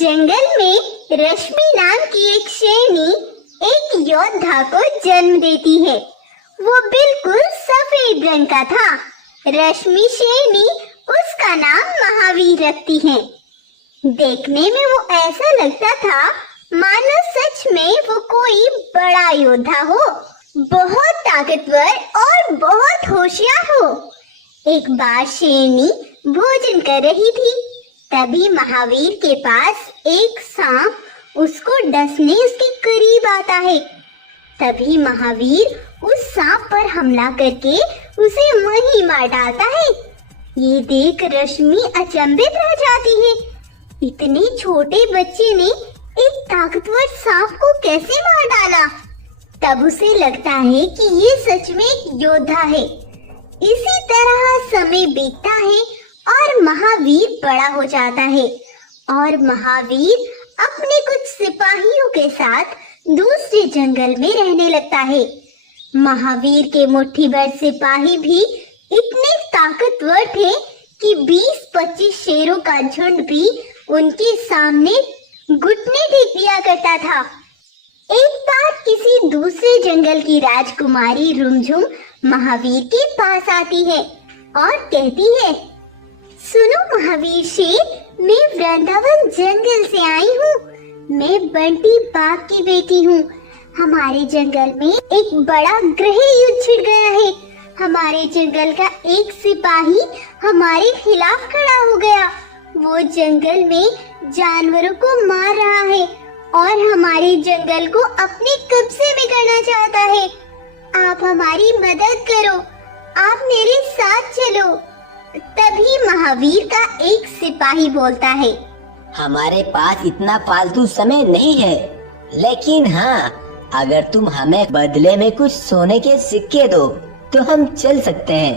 जंगल में रश्मि नाम की एक शेरनी एक योद्धा को जन्म देती है। वो बिल्कुल सफेद रंग का था। रश्मि शेरनी उसका नाम महावीर रखती है। देखने में वो ऐसा लगता था मानो सच में वो कोई बड़ा योद्धा हो, बहुत ताकतवर और बहुत होशियार हो। एक बार शेरनी भोजन कर रही थी, तभी महावीर के पास एक सांप उसको डसने उसके करीब आता है। तभी महावीर उस सांप पर हमला करके उसे वहीं मार डालता है। ये देख रश्मि अचंभित रह जाती है। इतने छोटे बच्चे ने एक ताकतवर सांप को कैसे मार डाला? तब उसे लगता है कि ये सच में एक योद्धा है। इसी तरह समय बीतता है और महावीर बड़ा हो जाता है और महावीर अपने कुछ सिपाहियों के साथ दूसरे जंगल में रहने लगता है। महावीर के मुट्ठी भर सिपाही भी इतने ताकतवर थे कि 20-25 शेरों का झुंड भी उनके सामने घुटने टेक दिया करता था। एक बार किसी दूसरे जंगल की राजकुमारी रुमझुम महावीर के पास आती है और कहती है, सुनो महावीर शेर, मैं वृंदावन जंगल से आई हूँ। मैं बंटी बाघ की बेटी हूँ। हमारे जंगल में एक बड़ा गृह युद्ध छिड़ गया है। हमारे जंगल का एक सिपाही हमारे खिलाफ खड़ा हो गया। वो जंगल में जानवरों को मार रहा है और हमारे जंगल को अपने कब्जे में करना चाहता है। आप हमारी मदद करो, आप मेरे साथ चलो। तभी महावीर का एक सिपाही बोलता है, हमारे पास इतना फालतू समय नहीं है, लेकिन हाँ, अगर तुम हमें बदले में कुछ सोने के सिक्के दो तो हम चल सकते हैं।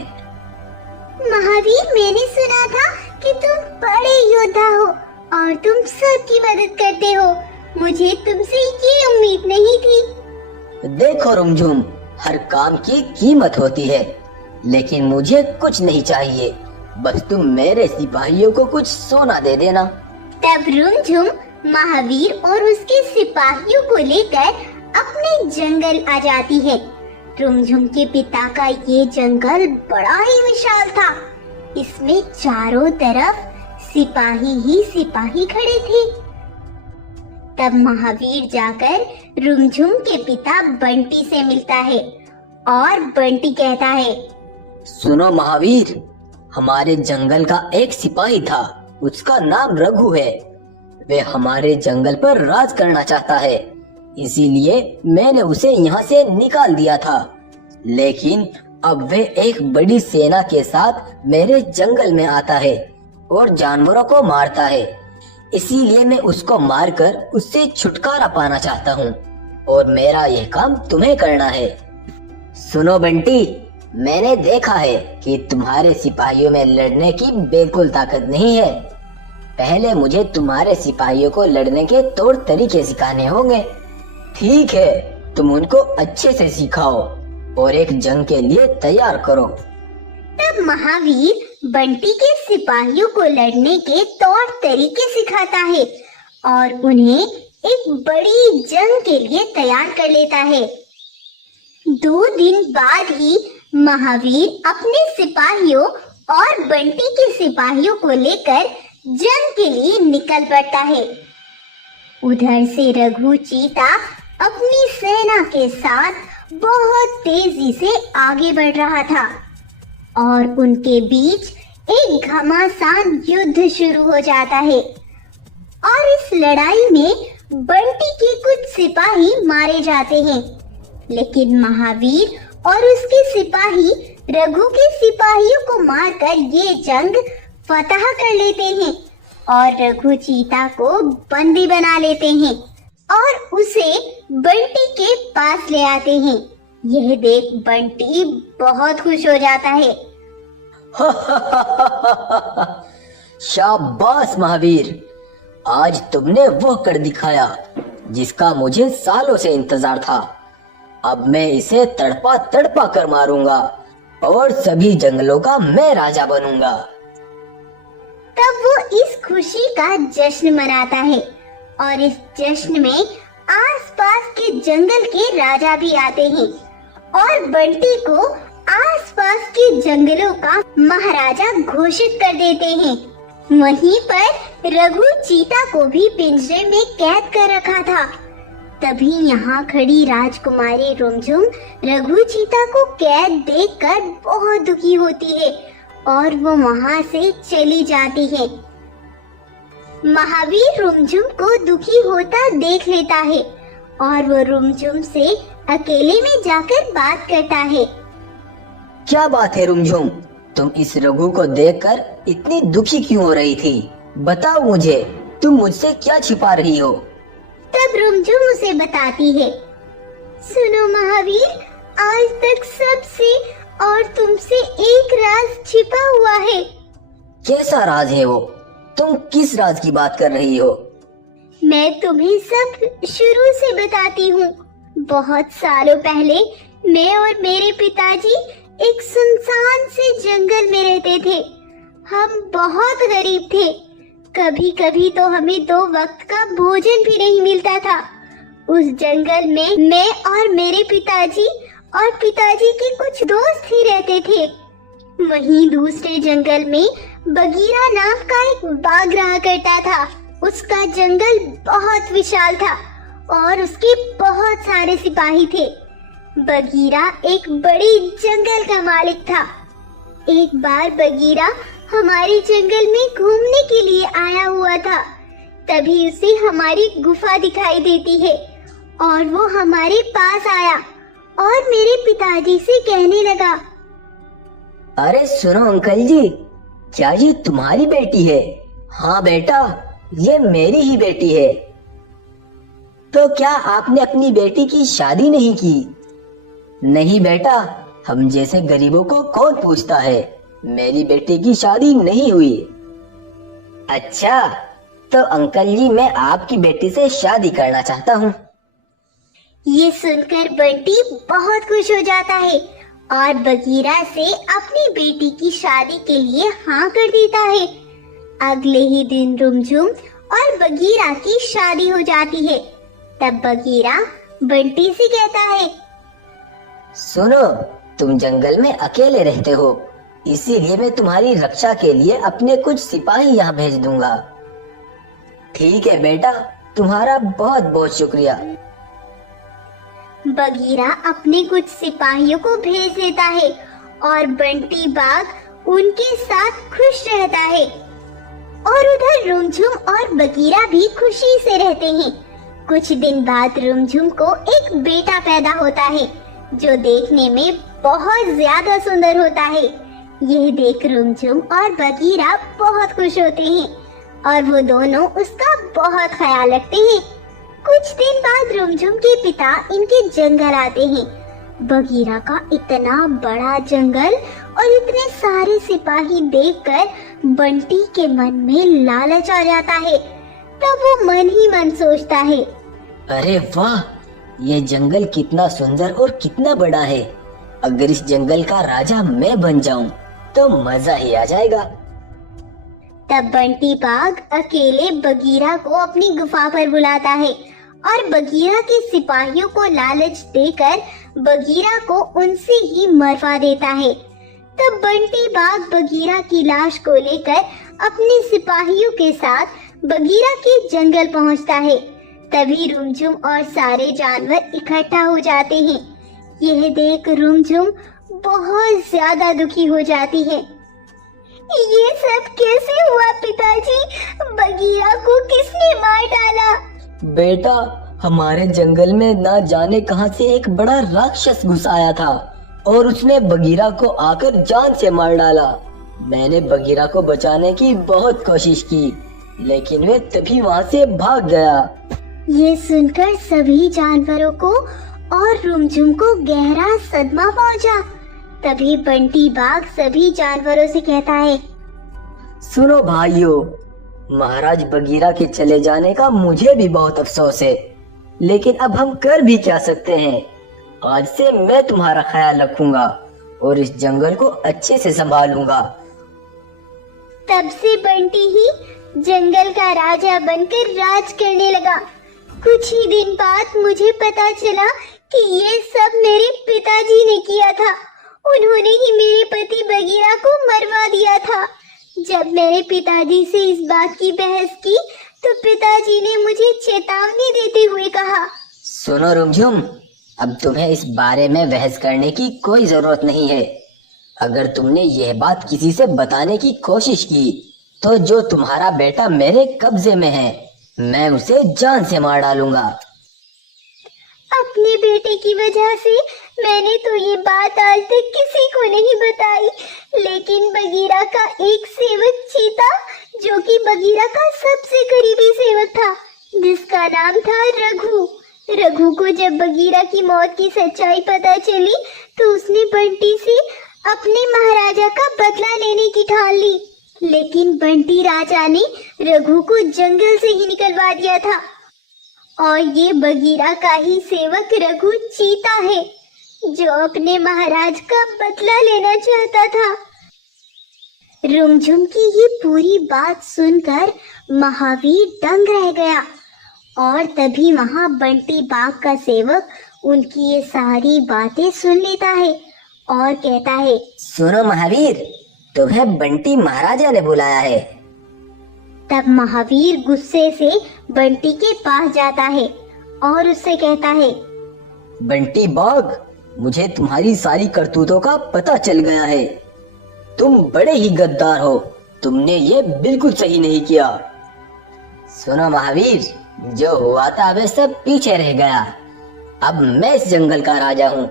महावीर, मैंने सुना था कि तुम बड़े योद्धा हो और तुम सबकी मदद करते हो। मुझे तुमसे ये उम्मीद नहीं थी। देखो रुमझुम, हर काम की कीमत होती है, लेकिन मुझे कुछ नहीं चाहिए। बस तुम मेरे सिपाहियों को कुछ सोना दे देना। तब रुमझुम महावीर और उसके सिपाहियों को लेकर अपने जंगल आ जाती है। रुमझुम के पिता का ये जंगल बड़ा ही विशाल था। इसमें चारों तरफ सिपाही ही सिपाही खड़े थे। तब महावीर जाकर रुमझुम के पिता बंटी से मिलता है और बंटी कहता है, सुनो महावीर, हमारे जंगल का एक सिपाही था, उसका नाम रघु है। वे हमारे जंगल पर राज करना चाहता है, इसीलिए मैंने उसे यहाँ से निकाल दिया था। लेकिन अब वे एक बड़ी सेना के साथ मेरे जंगल में आता है और जानवरों को मारता है। इसीलिए मैं उसको मारकर उससे छुटकारा पाना चाहता हूँ और मेरा यह काम तुम्हें करना है। सुनो बंटी, मैंने देखा है कि तुम्हारे सिपाहियों में लड़ने की बिल्कुल ताकत नहीं है। पहले मुझे तुम्हारे सिपाहियों को लड़ने के तौर तरीके सिखाने होंगे। ठीक है, तुम उनको अच्छे से सिखाओ और एक जंग के लिए तैयार करो। तब महावीर बंटी के सिपाहियों को लड़ने के तौर तरीके सिखाता है और उन्हें एक बड़ी जंग के लिए तैयार कर लेता है। 2 दिन बाद ही महावीर अपने सिपाहियों और बंटी के सिपाहियों को लेकर जंग के लिए निकल पड़ता है। उधर से रघु चीता अपनी सेना के साथ बहुत तेजी से आगे बढ़ रहा था और उनके बीच एक घमासान युद्ध शुरू हो जाता है और इस लड़ाई में बंटी के कुछ सिपाही मारे जाते हैं। लेकिन महावीर और उसके सिपाही रघु के सिपाहियों को मारकर ये जंग फतह कर लेते हैं और रघु चीता को बंदी बना लेते हैं और उसे बंटी के पास ले आते हैं। यह देख बंटी बहुत खुश हो जाता है। शाबाश महावीर, आज तुमने वो कर दिखाया जिसका मुझे सालों से इंतजार था। अब मैं इसे तड़पा तड़पा कर मारूंगा और सभी जंगलों का मैं राजा बनूंगा। तब वो इस खुशी का जश्न मनाता है और इस जश्न में आसपास के जंगल के राजा भी आते हैं और बंटी को आसपास के जंगलों का महाराजा घोषित कर देते हैं। वहीं पर रघु चीता को भी पिंजरे में कैद कर रखा था। तभी यहाँ खड़ी राजकुमारी रुमझुम रघु चीता को कैद देखकर बहुत दुखी होती है और वो वहाँ से चली जाती है। महावीर रुमझुम को दुखी होता देख लेता है और वो रुमझुम से अकेले में जाकर बात करता है। क्या बात है रुमझुम, तुम इस रघु को देखकर इतनी दुखी क्यों हो रही थी? बताओ मुझे, तुम मुझसे क्या छिपा रही हो? तब रुमझुम उसे बताती है, सुनो महावीर, आज तक सबसे और तुमसे एक राज छिपा हुआ है। कैसा राज है वो? तुम किस राज की बात कर रही हो? मैं तुम्हें सब शुरू से बताती हूँ। बहुत सालों पहले मैं और मेरे पिताजी एक सुनसान से जंगल में रहते थे। हम बहुत गरीब थे। कभी कभी तो हमें 2 वक्त का भोजन भी नहीं मिलता था। उस जंगल में मैं और मेरे पिताजी और पिताजी के कुछ दोस्त ही रहते थे। वहीं दूसरे जंगल में बगीरा नाम का एक बाघ रहा करता था। उसका जंगल बहुत विशाल था और उसके बहुत सारे सिपाही थे। बगीरा एक बड़ी जंगल का मालिक था। एक बार बगीरा हमारे जंगल में घूमने के लिए आया हुआ था। तभी उसे हमारी गुफा दिखाई देती है और वो हमारे पास आया और मेरे पिताजी से कहने लगा, अरे सुनो अंकल जी, क्या ये तुम्हारी बेटी है? हाँ बेटा, ये मेरी ही बेटी है। तो क्या आपने अपनी बेटी की शादी नहीं की? नहीं बेटा, हम जैसे गरीबों को कौन पूछता है। मेरी बेटी की शादी नहीं हुई। अच्छा, तो अंकल जी मैं आपकी बेटी से शादी करना चाहता हूँ। ये सुनकर बंटी बहुत खुश हो जाता है और बगीरा से अपनी बेटी की शादी के लिए हाँ कर देता है। अगले ही दिन रुमझुम और बगीरा की शादी हो जाती है। तब बगीरा बंटी से कहता है, सुनो, तुम जंगल में अकेले रहते हो, इसीलिए मैं तुम्हारी रक्षा के लिए अपने कुछ सिपाही यहाँ भेज दूंगा। ठीक है बेटा, तुम्हारा बहुत बहुत शुक्रिया। बगीरा अपने कुछ सिपाहियों को भेज देता है और बंटी बाघ उनके साथ खुश रहता है। और उधर रुमझुम और बगीरा भी खुशी से रहते हैं। कुछ दिन बाद रुमझुम को एक बेटा पैदा होता है जो देखने में बहुत ज्यादा सुंदर होता है। यह देख रुमझुम और बगीरा बहुत खुश होते हैं और वो दोनों उसका बहुत ख्याल रखते हैं। कुछ दिन बाद रुमझुम के पिता इनके जंगल आते हैं। बगीरा का इतना बड़ा जंगल और इतने सारे सिपाही देखकर बंटी के मन में लालच आ जाता है। तब वो मन ही मन सोचता है, अरे वाह, ये जंगल कितना सुंदर और कितना बड़ा है। अगर इस जंगल का राजा मैं बन जाऊं तो मजा ही आ जाएगा। तब बंटी बाघ अकेले बगीरा को अपनी गुफा पर बुलाता है और बगीरा के सिपाहियों को लालच देकर बगीरा को उनसे ही मरवा देता है। तब बंटी बाघ बगीरा की लाश को लेकर अपने सिपाहियों के साथ बगीरा के जंगल पहुंचता है। तभी रुमझुम और सारे जानवर इकट्ठा हो जाते हैं। यह देख रुमझुम बहुत ज्यादा दुखी हो जाती है। ये सब कैसे हुआ पिताजी? बगीरा को किसने मार डाला? बेटा, हमारे जंगल में ना जाने कहां से एक बड़ा राक्षस घुस आया था और उसने बगीरा को आकर जान से मार डाला। मैंने बगीरा को बचाने की बहुत कोशिश की, लेकिन वे तभी वहां से भाग गया। ये सुनकर सभी जानवरों को और रुमझुम को गहरा सदमा पहुंचा। तभी बंटी बाघ सभी जानवरों से कहता है, सुनो भाइयों, महाराज बगीरा के चले जाने का मुझे भी बहुत अफसोस है, लेकिन अब हम कर भी क्या सकते हैं। आज से मैं तुम्हारा ख्याल रखूंगा और इस जंगल को अच्छे से संभालूंगा। तब से बंटी ही जंगल का राजा बनकर राज करने लगा। कुछ ही दिन बाद मुझे पता चला कि ये सब मेरे पिताजी ने किया था। उन्होंने ही मेरे पति बगीरा को मरवा दिया था। जब मेरे पिताजी से इस बात की बहस की तो पिताजी ने मुझे चेतावनी देते हुए कहा, सुनो रुमझुम, अब तुम्हें इस बारे में बहस करने की कोई जरूरत नहीं है। अगर तुमने यह बात किसी से बताने की कोशिश की तो जो तुम्हारा बेटा मेरे कब्जे में है, मैं उसे जान से मार डालूंगा। अपने बेटे की वजह से मैंने तो ये बात आज तक किसी को नहीं बताई, लेकिन बगीरा का एक सेवक चीता, जो कि बगीरा का सबसे करीबी सेवक था, जिसका नाम था रघु। रघु को जब बगीरा की मौत की सच्चाई पता चली तो उसने बंटी से अपने महाराजा का बदला लेने की ठान ली। लेकिन बंटी राजा ने रघु को जंगल से ही निकलवा दिया था और ये बगीरा का ही सेवक रघु चीता है, जो अपने महाराज का बदला लेना चाहता था। रुमझुम की ये पूरी बात सुनकर महावीर दंग रह गया और तभी वहां बंटी बाघ का सेवक उनकी ये सारी बातें सुन लेता है और कहता है, सुनो महावीर, तुम्हें बंटी महाराजा ने बुलाया है। तब महावीर गुस्से से बंटी के पास जाता है और उससे कहता है, बंटी बाघ, मुझे तुम्हारी सारी करतूतों का पता चल गया है। तुम बड़े ही गद्दार हो। तुमने ये बिल्कुल सही नहीं किया। सुनो महावीर, जो हुआ था वे सब पीछे रह गया। अब मैं इस जंगल का राजा हूँ।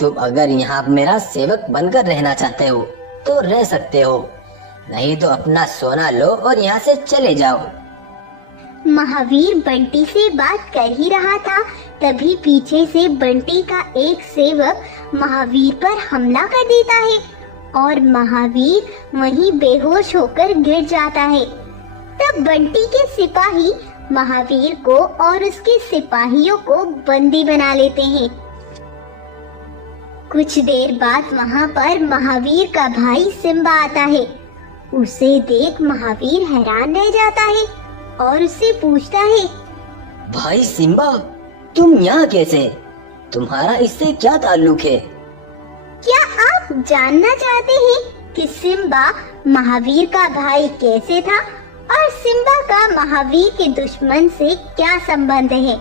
तुम अगर यहाँ मेरा सेवक बनकर रहना चाहते हो तो रह सकते हो, नहीं तो अपना सोना लो और यहाँ से चले जाओ। महावीर बंटी से बात कर ही रहा था, तभी पीछे से बंटी का एक सेवक महावीर पर हमला कर देता है और महावीर वहीं बेहोश होकर गिर जाता है। तब बंटी के सिपाही महावीर को और उसके सिपाहियों को बंदी बना लेते हैं। कुछ देर बाद वहाँ पर महावीर का भाई सिम्बा आता है। उसे देख महावीर हैरान रह जाता है और उससे पूछता है, भाई सिम्बा, तुम यहाँ कैसे? तुम्हारा इससे क्या ताल्लुक है? क्या आप जानना चाहते हैं कि सिम्बा महावीर का भाई कैसे था और सिम्बा का महावीर के दुश्मन से क्या संबंध है?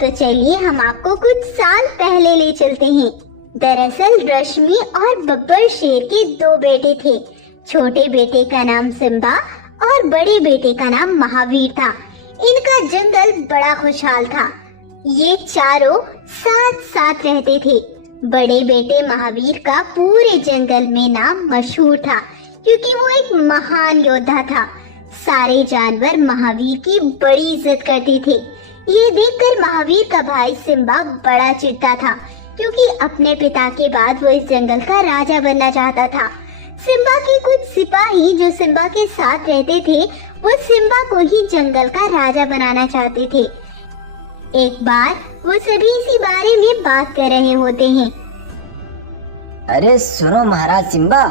तो चलिए हम आपको कुछ साल पहले ले चलते हैं। दरअसल रश्मि और बब्बर शेर के दो बेटे थे। छोटे बेटे का नाम सिम्बा और बड़े बेटे का नाम महावीर था। इनका जंगल बड़ा खुशहाल था। ये चारों साथ साथ रहते थे। बड़े बेटे महावीर का पूरे जंगल में नाम मशहूर था, क्योंकि वो एक महान योद्धा था। सारे जानवर महावीर की बड़ी इज्जत करते थे। ये देखकर महावीर का भाई सिम्बा बड़ा चिढ़ता था, क्योंकि अपने पिता के बाद वो इस जंगल का राजा बनना चाहता था। सिम्बा के कुछ सिपाही जो सिम्बा के साथ रहते थे, वो सिम्बा को ही जंगल का राजा बनाना चाहते थे। एक बार वो सभी इसी बारे में बात कर रहे होते हैं। अरे सुनो महाराज सिम्बा,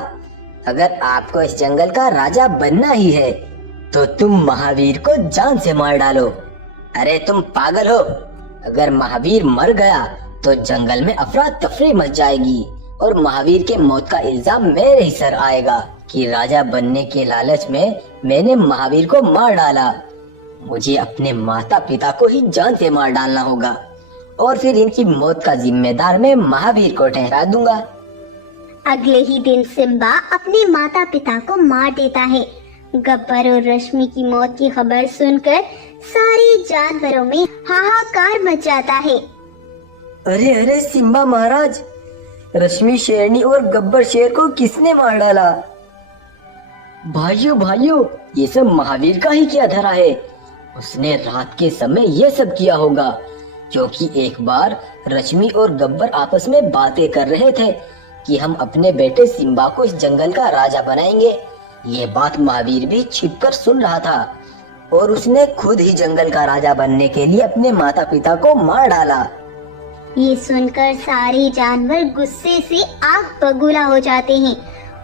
अगर आपको इस जंगल का राजा बनना ही है तो तुम महावीर को जान से मार डालो। अरे तुम पागल हो? अगर महावीर मर गया तो जंगल में अफरा तफरी मच जाएगी और महावीर के मौत का इल्जाम मेरे ही सर आएगा कि राजा बनने के लालच में मैंने महावीर को मार डाला। मुझे अपने माता पिता को ही जान से मार डालना होगा और फिर इनकी मौत का जिम्मेदार मैं महावीर को ठहरा दूंगा। अगले ही दिन सिम्बा अपने माता पिता को मार देता है। गब्बर और रश्मि की मौत की खबर सुनकर सारे जानवरों में हाहाकार मच जाता है। अरे अरे सिम्बा महाराज, रश्मि शेरनी और गब्बर शेर को किसने मार डाला? भाइयों भाइयों, ये सब महावीर का ही क्या धरा है। उसने रात के समय ये सब किया होगा, क्योंकि एक बार रश्मि और गब्बर आपस में बातें कर रहे थे कि हम अपने बेटे सिम्बा को इस जंगल का राजा बनाएंगे। ये बात महावीर भी छिपकर सुन रहा था और उसने खुद ही जंगल का राजा बनने के लिए अपने माता पिता को मार डाला। ये सुनकर सारे जानवर गुस्से से आग बबूला हो जाते हैं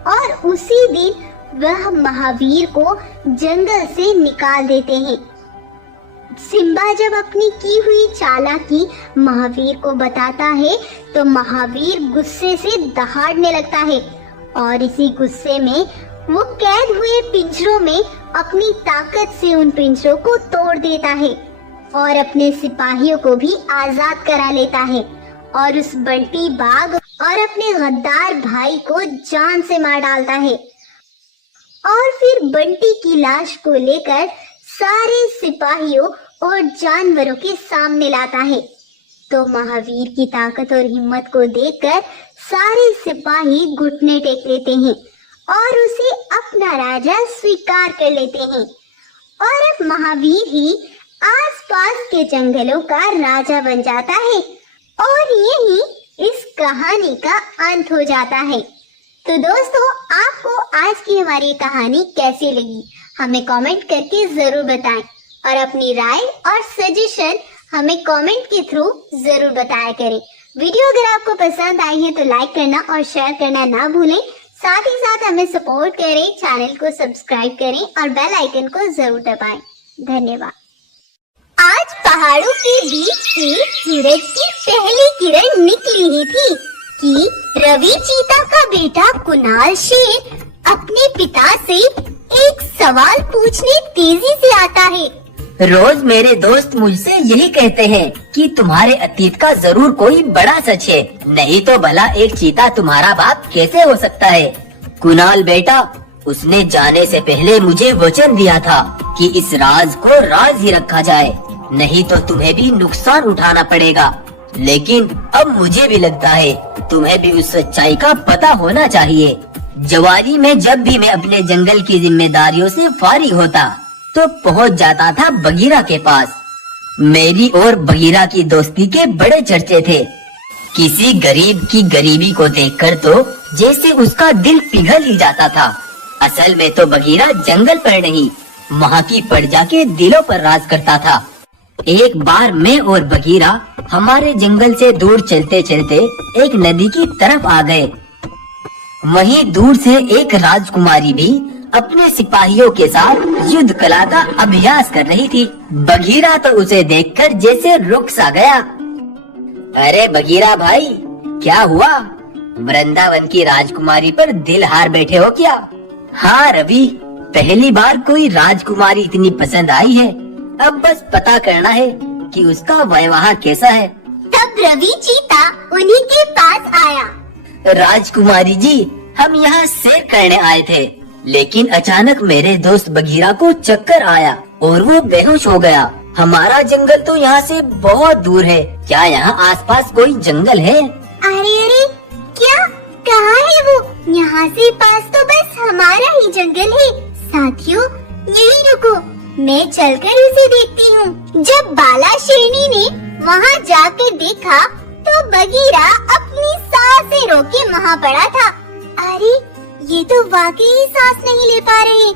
और उसी दिन वह महावीर को जंगल से निकाल देते हैं। सिम्बा जब अपनी की हुई चालाकी महावीर को बताता है तो महावीर गुस्से से दहाड़ने लगता है और इसी गुस्से में वो कैद हुए पिंजरों में अपनी ताकत से उन पिंजरों को तोड़ देता है और अपने सिपाहियों को भी आजाद करा लेता है और उस बंटी बाघ और अपने गद्दार भाई को जान से मार डालता है और फिर बंटी की लाश को लेकर सारे सिपाहियों और जानवरों के सामने लाता है। तो महावीर की ताकत और हिम्मत को देखकर सारे सिपाही घुटने टेक लेते हैं और उसे अपना राजा स्वीकार कर लेते हैं और अब महावीर ही आसपास के जंगलों का राजा बन जाता है और यही इस कहानी का अंत हो जाता है। तो दोस्तों, आपको आज की हमारी कहानी कैसी लगी हमें कमेंट करके जरूर बताएं और अपनी राय और सजेशन हमें कमेंट के थ्रू जरूर बताया करें। वीडियो अगर आपको पसंद आई है तो लाइक करना और शेयर करना ना भूलें। साथ ही साथ हमें सपोर्ट करें, चैनल को सब्सक्राइब करें और बेल आइकन को जरूर दबाएं। धन्यवाद। आज पहाड़ों के बीच से सूरज की पहली किरण निकली ही थी कि रवि चीता का बेटा कुणाल शेर अपने पिता से एक सवाल पूछने तेजी से आता है। रोज मेरे दोस्त मुझसे यही कहते हैं कि तुम्हारे अतीत का जरूर कोई बड़ा सच है, नहीं तो भला एक चीता तुम्हारा बाप कैसे हो सकता है। कुणाल बेटा, उसने जाने से पहले मुझे वचन दिया था कि इस राज को राज ही रखा जाए, नहीं तो तुम्हें भी नुकसान उठाना पड़ेगा। लेकिन अब मुझे भी लगता है तुम्हें भी उस सच्चाई का पता होना चाहिए। जवानी में जब भी मैं अपने जंगल की जिम्मेदारियों से फारिग होता तो पहुंच जाता था बगीरा के पास। मेरी और बगीरा की दोस्ती के बड़े चर्चे थे। किसी गरीब की गरीबी को देखकर तो जैसे उसका दिल पिघल ही जाता था। असल में तो बगीरा जंगल पर नहीं, वहाँ की प्रजा के दिलों पर राज करता था। एक बार मैं और बगीरा हमारे जंगल से दूर चलते चलते एक नदी की तरफ आ गए। वहीं दूर से एक राजकुमारी भी अपने सिपाहियों के साथ युद्ध कला का अभ्यास कर रही थी। बगीरा तो उसे देखकर जैसे रुक सा गया। अरे बगीरा भाई, क्या हुआ? वृंदावन की राजकुमारी पर दिल हार बैठे हो क्या? हाँ रवि, पहली बार कोई राजकुमारी इतनी पसंद आई है। अब बस पता करना है कि उसका व्यवहार कैसा है। तब रवि चीता उन्हीं के पास आया। राजकुमारी जी, हम यहाँ सैर करने आए थे, लेकिन अचानक मेरे दोस्त बगीरा को चक्कर आया और वो बेहोश हो गया। हमारा जंगल तो यहाँ से बहुत दूर है, क्या यहाँ आसपास कोई जंगल है? अरे अरे, क्या? कहाँ है वो? यहाँ से पास तो बस हमारा ही जंगल है। साथियों, यही रुको, मैं चलकर उसे देखती हूँ। जब बाला शेरनी ने वहाँ जाकर देखा तो बगीरा अपनी सांसें रोके वहाँ पड़ा था। अरे, ये तो वाकई सांस नहीं ले पा रहे।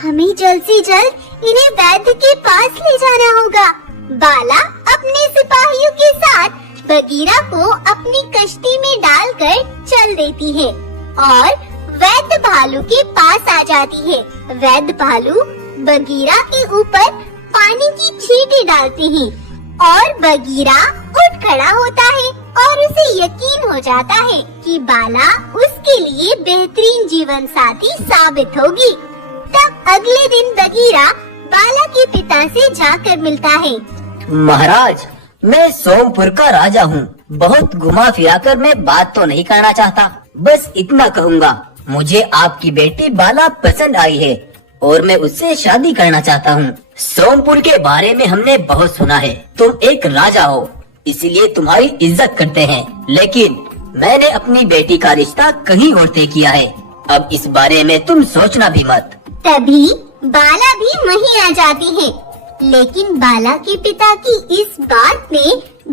हमें जल्द से जल्द इन्हें वैद्य के पास ले जाना होगा। बाला अपने सिपाहियों के साथ बगीरा को अपनी कश्ती में डालकर चल देती है और वैद्य भालू के पास आ जाती है। वैद्य भालू बगीरा के ऊपर पानी की छींटे डालते हैं और बगीरा उठ खड़ा होता है और उसे यकीन हो जाता है कि बाला उसके लिए बेहतरीन जीवन साथी साबित होगी। तब अगले दिन बगीरा बाला के पिता से जाकर मिलता है। महाराज, मैं सोमपुर का राजा हूँ। बहुत घुमा फिरा कर मैं बात तो नहीं करना चाहता, बस इतना कहूँगा, मुझे आपकी बेटी बाला पसंद आई है और मैं उससे शादी करना चाहता हूँ। सोमपुर के बारे में हमने बहुत सुना है, तुम एक राजा हो, इसलिए तुम्हारी इज्जत करते हैं, लेकिन मैंने अपनी बेटी का रिश्ता कहीं और तय किया है। अब इस बारे में तुम सोचना भी मत। तभी बाला भी वहीं आ जाती है, लेकिन बाला के पिता की इस बात ने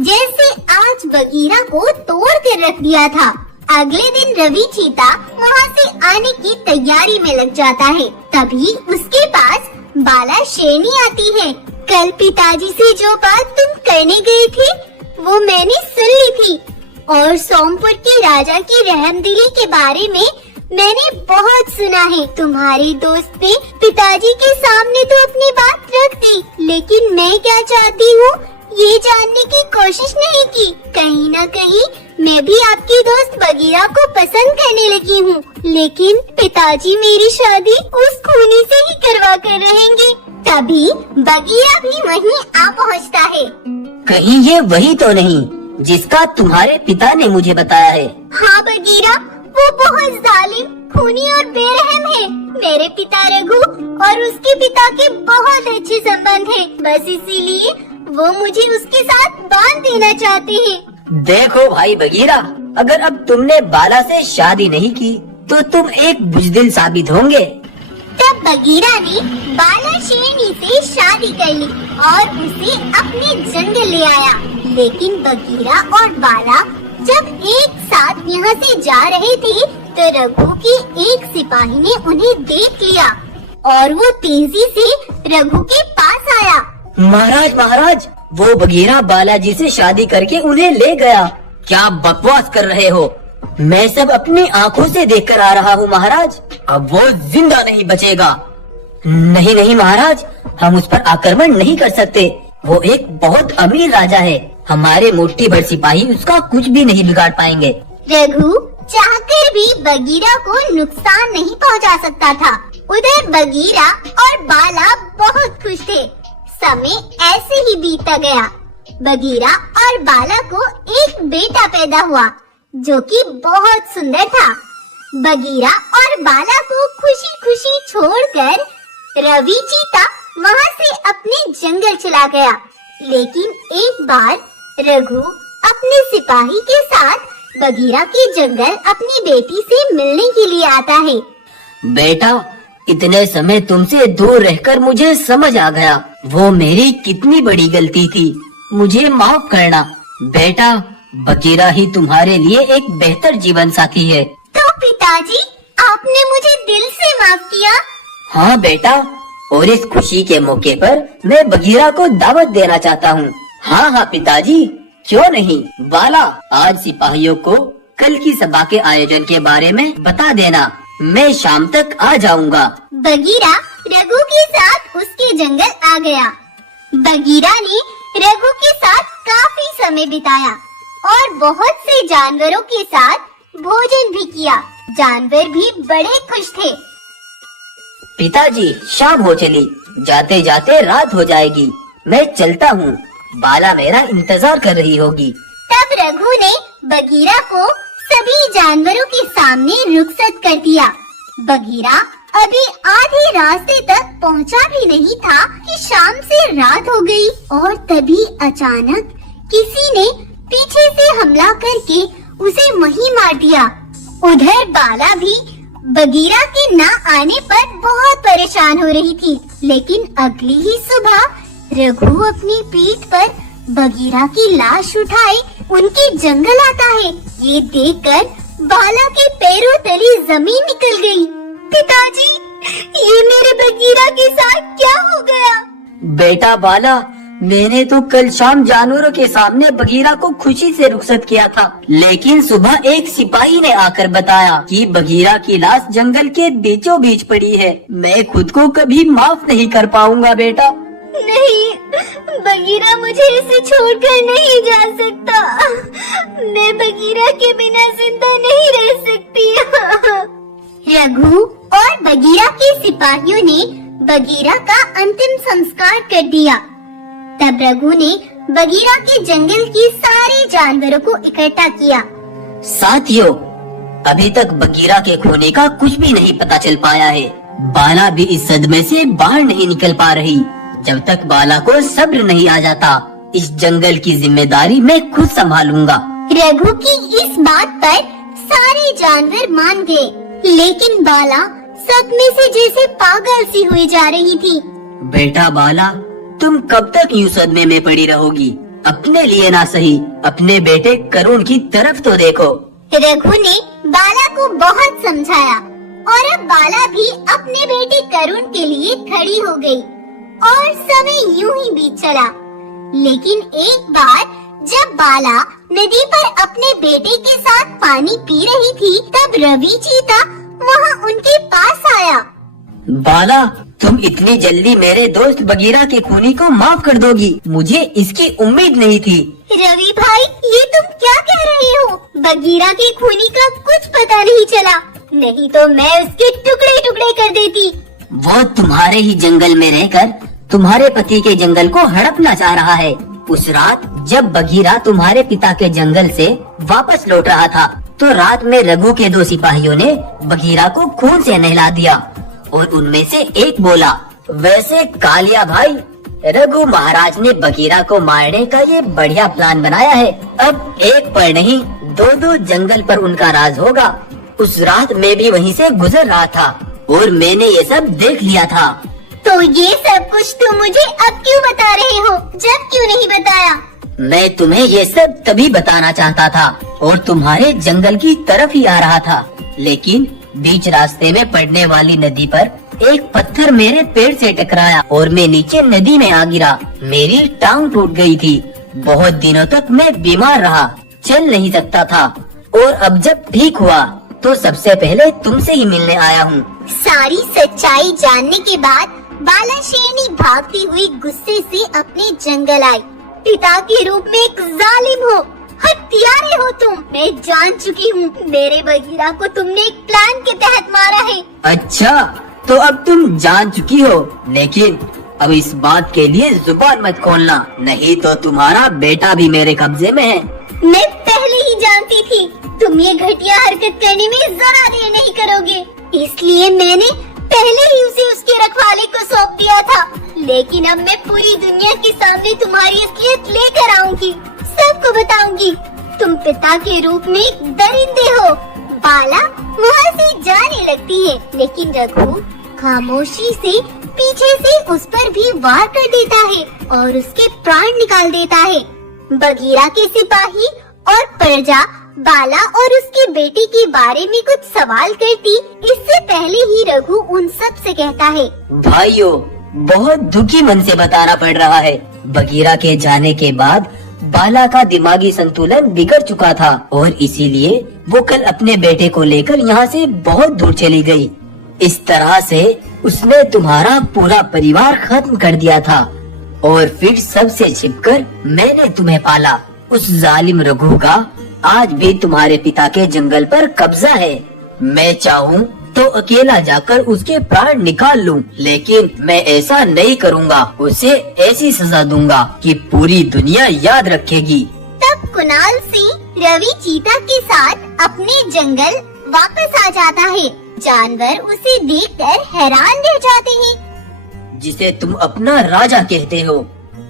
जैसे आज बगीरा को तोड़ कर रख दिया था। अगले दिन रवि चीता वहाँ से आने की तैयारी में लग जाता है। तभी उसके पास बाला शेरनी आती है। कल पिताजी से जो बात तुम करने गए थे वो मैंने सुन ली थी और सोमपुर के राजा की रहमदिली के बारे में मैंने बहुत सुना है तुम्हारे दोस्त ने पिताजी के सामने तो अपनी बात रख दी, लेकिन मैं क्या चाहती हूँ ये जानने की कोशिश नहीं की। कहीं न कहीं मैं भी आपकी दोस्त बगीरा को पसंद करने लगी हूँ, लेकिन पिताजी मेरी शादी उस खूनी से ही करवा कर रहेंगे। तभी बगीरा भी वहीं आ पहुँचता है। कहीं ये वही तो नहीं जिसका तुम्हारे पिता ने मुझे बताया है? हाँ बगीरा, वो बहुत जालिम, खूनी और बेरहम है। मेरे पिता रघु और उसके पिता के बहुत अच्छे संबंध हैं। बस इसीलिए वो मुझे उसके साथ बांध देना चाहते हैं। देखो भाई बगीरा, अगर अब तुमने बाला से शादी नहीं की तो तुम एक बुजदिल साबित होंगे। तब बगीरा ने बाला शेरनी से शादी कर ली और उसे अपने जंगल ले आया। लेकिन बगीरा और बाला जब एक साथ यहाँ से जा रहे थे तो रघु के एक सिपाही ने उन्हें देख लिया और वो तेजी से रघु के पास आया। महाराज महाराज, वो बगीरा बालाजी से शादी करके उन्हें ले गया। क्या बकवास कर रहे हो? मैं सब अपनी आंखों से देखकर आ रहा हूँ महाराज। अब वो जिंदा नहीं बचेगा। नहीं नहीं महाराज, हम उस पर आक्रमण नहीं कर सकते। वो एक बहुत अमीर राजा है। हमारे मुट्ठी भर सिपाही उसका कुछ भी नहीं बिगाड़ पाएंगे। रघु चाहकर भी बगीरा को नुकसान नहीं पहुंचा सकता था। उधर बगीरा और बाला बहुत खुश थे। समय ऐसे ही बीतता गया। बगीरा और बाला को एक बेटा पैदा हुआ जो कि बहुत सुंदर था। बगीरा और बाला को खुशी खुशी छोड़कर रवि चीता वहाँ से अपने जंगल चला गया। लेकिन एक बार रघु अपने सिपाही के साथ बगीरा के जंगल अपनी बेटी से मिलने के लिए आता है। बेटा, इतने समय तुमसे दूर रहकर मुझे समझ आ गया वो मेरी कितनी बड़ी गलती थी। मुझे माफ करना बेटा। बगीरा ही तुम्हारे लिए एक बेहतर जीवन साथी है। तो पिताजी, आपने मुझे दिल से माफ किया। हाँ बेटा, और इस खुशी के मौके पर मैं बगीरा को दावत देना चाहता हूँ। हाँ हाँ पिताजी, क्यों नहीं। बाला, आज सिपाहियों को कल की सभा के आयोजन के बारे में बता देना। मैं शाम तक आ जाऊंगा। बगीरा रघु के साथ उसके जंगल आ गया। बगीरा ने रघु के साथ काफी समय बिताया और बहुत से जानवरों के साथ भोजन भी किया। जानवर भी बड़े खुश थे। पिताजी, शाम हो चली, जाते जाते रात हो जाएगी। मैं चलता हूँ, बाला मेरा इंतजार कर रही होगी। तब रघु ने बगीरा को सभी जानवरों के सामने रुखसत कर दिया। बगीरा अभी आधे रास्ते तक पहुंचा भी नहीं था कि शाम से रात हो गई और तभी अचानक किसी ने पीछे से हमला करके उसे वहीं मार दिया। उधर बाला भी बगीरा के न आने पर बहुत परेशान हो रही थी। लेकिन अगली ही सुबह रघु अपनी पीठ पर बगीरा की लाश उठाए उनके जंगल आता है। ये देखकर बाला के पैरों तले जमीन निकल गई। पिताजी, ये मेरे बगीरा के साथ क्या हो गया? बेटा बाला, मैंने तो कल शाम जानवरों के सामने बगीरा को खुशी से रुखसत किया था, लेकिन सुबह एक सिपाही ने आकर बताया कि बगीरा की लाश जंगल के बीचों बीच पड़ी है। मैं खुद को कभी माफ नहीं कर पाऊंगा बेटा। नहीं, बगीरा मुझे इसे छोड़कर नहीं जा सकता। मैं बगीरा के बिना जिंदा नहीं रह सकती। रघु और बगीरा के सिपाहियों ने बगीरा का अंतिम संस्कार कर दिया। तब रघु ने बगीरा के जंगल के सारे जानवरों को इकट्ठा किया। साथियों, अभी तक बगीरा के खोने का कुछ भी नहीं पता चल पाया है। बाला भी इस सदमे से बाहर नहीं निकल पा रही। जब तक बाला को सब्र नहीं आ जाता, इस जंगल की जिम्मेदारी मैं खुद संभालूंगा। रघु की इस बात पर सारे जानवर मान गए, लेकिन बाला सदमे से जैसे पागल सी हुई जा रही थी। बेटा बाला, तुम कब तक यूं सदमे में पड़ी रहोगी? अपने लिए ना सही, अपने बेटे करुण की तरफ तो देखो। रघु ने बाला को बहुत समझाया और अब बाला भी अपने बेटे करुण के लिए खड़ी हो गई और समय यूं ही बीत चला। लेकिन एक बार जब बाला नदी पर अपने बेटे के साथ पानी पी रही थी, तब रवि चीता वहाँ उनके पास आया। बाला, तुम इतनी जल्दी मेरे दोस्त बगीरा के खूनी को माफ कर दोगी? मुझे इसकी उम्मीद नहीं थी। रवि भाई, ये तुम क्या कह रहे हो? बगीरा के खूनी का कुछ पता नहीं चला, नहीं तो मैं उसके टुकड़े टुकड़े कर देती। वो तुम्हारे ही जंगल में रहकर तुम्हारे पति के जंगल को हड़पना चाह रहा है। उस रात जब बगीरा तुम्हारे पिता के जंगल से वापस लौट रहा था, तो रात में रघु के 2 सिपाहियों ने बगीरा को खून से नहला दिया और उनमें से एक बोला, वैसे कालिया भाई, रघु महाराज ने बगीरा को मारने का ये बढ़िया प्लान बनाया है। अब एक पर नहीं 2-2 जंगल पर उनका राज होगा। उस रात मैं भी वहीं से गुजर रहा था और मैंने ये सब देख लिया था। तो ये सब कुछ तुम मुझे अब क्यों बता रहे हो, जब क्यों नहीं बताया? मैं तुम्हें ये सब तभी बताना चाहता था और तुम्हारे जंगल की तरफ ही आ रहा था, लेकिन बीच रास्ते में पड़ने वाली नदी पर एक पत्थर मेरे पेड़ से टकराया और मैं नीचे नदी में आ गिरा। मेरी टांग टूट गई थी। बहुत दिनों तक मैं बीमार रहा, चल नहीं सकता था और अब जब ठीक हुआ तो सबसे पहले तुमसे ही मिलने आया हूँ। सारी सच्चाई जानने के बाद बाला शेरनी भागती हुई गुस्से से अपने जंगल आई। पिता के रूप में एक जालिम हो, हत्यारे हो तुम। मैं जान चुकी हूँ, मेरे बगीरा को तुमने एक प्लान के तहत मारा है। अच्छा, तो अब तुम जान चुकी हो, लेकिन अब इस बात के लिए जुबान मत खोलना, नहीं तो तुम्हारा बेटा भी मेरे कब्जे में है। मैं पहले ही जानती थी तुम ये घटिया हरकत करने में जरा देर नहीं करोगे, इसलिए मैंने पहले ही उसे उसके रखवाले को सौंप दिया था। लेकिन अब मैं पूरी दुनिया के सामने तुम्हारी असलियत लेकर आऊंगी, सबको बताऊंगी तुम पिता के रूप में एक दरिंदे हो। बाला वहाँ से जाने लगती है, लेकिन रघु खामोशी से पीछे से उस पर भी वार कर देता है और उसके प्राण निकाल देता है। बगीरा के सिपाही और प्रजा बाला और उसके बेटे के बारे में कुछ सवाल करती, इससे पहले ही रघु उन सब से कहता है, भाइयों, बहुत दुखी मन से बताना पड़ रहा है। बगीरा के जाने के बाद बाला का दिमागी संतुलन बिगड़ चुका था और इसीलिए वो कल अपने बेटे को लेकर यहाँ से बहुत दूर चली गई। इस तरह से उसने तुम्हारा पूरा परिवार खत्म कर दिया था और फिर सबसे छिपकर मैंने तुम्हें पाला। उस जालिम रघु का आज भी तुम्हारे पिता के जंगल पर कब्जा है। मैं चाहूँ तो अकेला जाकर उसके प्राण निकाल लूं, लेकिन मैं ऐसा नहीं करूँगा। उसे ऐसी सजा दूंगा कि पूरी दुनिया याद रखेगी। तब कुणाल सिंह रवि चीता के साथ अपने जंगल वापस आ जाता है। जानवर उसे देखकर हैरान रह जाते हैं। जिसे तुम अपना राजा कहते हो,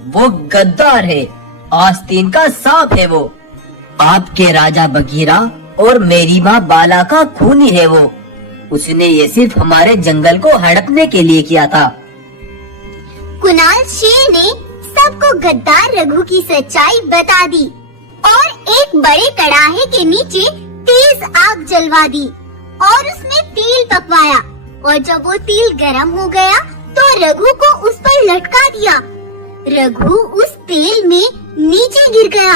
वो गद्दार है, आस्तीन का सांप है वो। आपके राजा बगीरा और मेरी माँ बाला का खूनी है वो। उसने ये सिर्फ हमारे जंगल को हड़पने के लिए किया था। कुणाल शेर ने सबको गद्दार रघु की सच्चाई बता दी और एक बड़े कड़ाहे के नीचे तेज आग जलवा दी और उसमें तेल पकवाया, और जब वो तेल गर्म हो गया तो रघु को उस पर लटका दिया। रघु उस तेल में नीचे गिर गया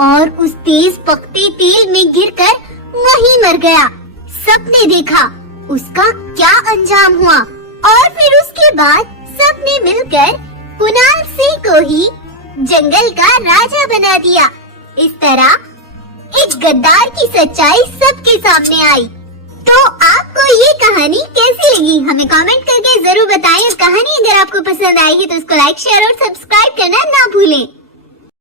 और उस तेज पकते तेल में गिरकर वहीं मर गया। सबने देखा उसका क्या अंजाम हुआ और फिर उसके बाद सबने मिलकर कुणाल सिंह को ही जंगल का राजा बना दिया। इस तरह एक गद्दार की सच्चाई सबके सामने आई। तो आपको ये कहानी कैसी लगी, हमें कमेंट करके जरूर बताएं। कहानी अगर आपको पसंद आई है तो उसको लाइक, शेयर और सब्सक्राइब करना ना भूलें।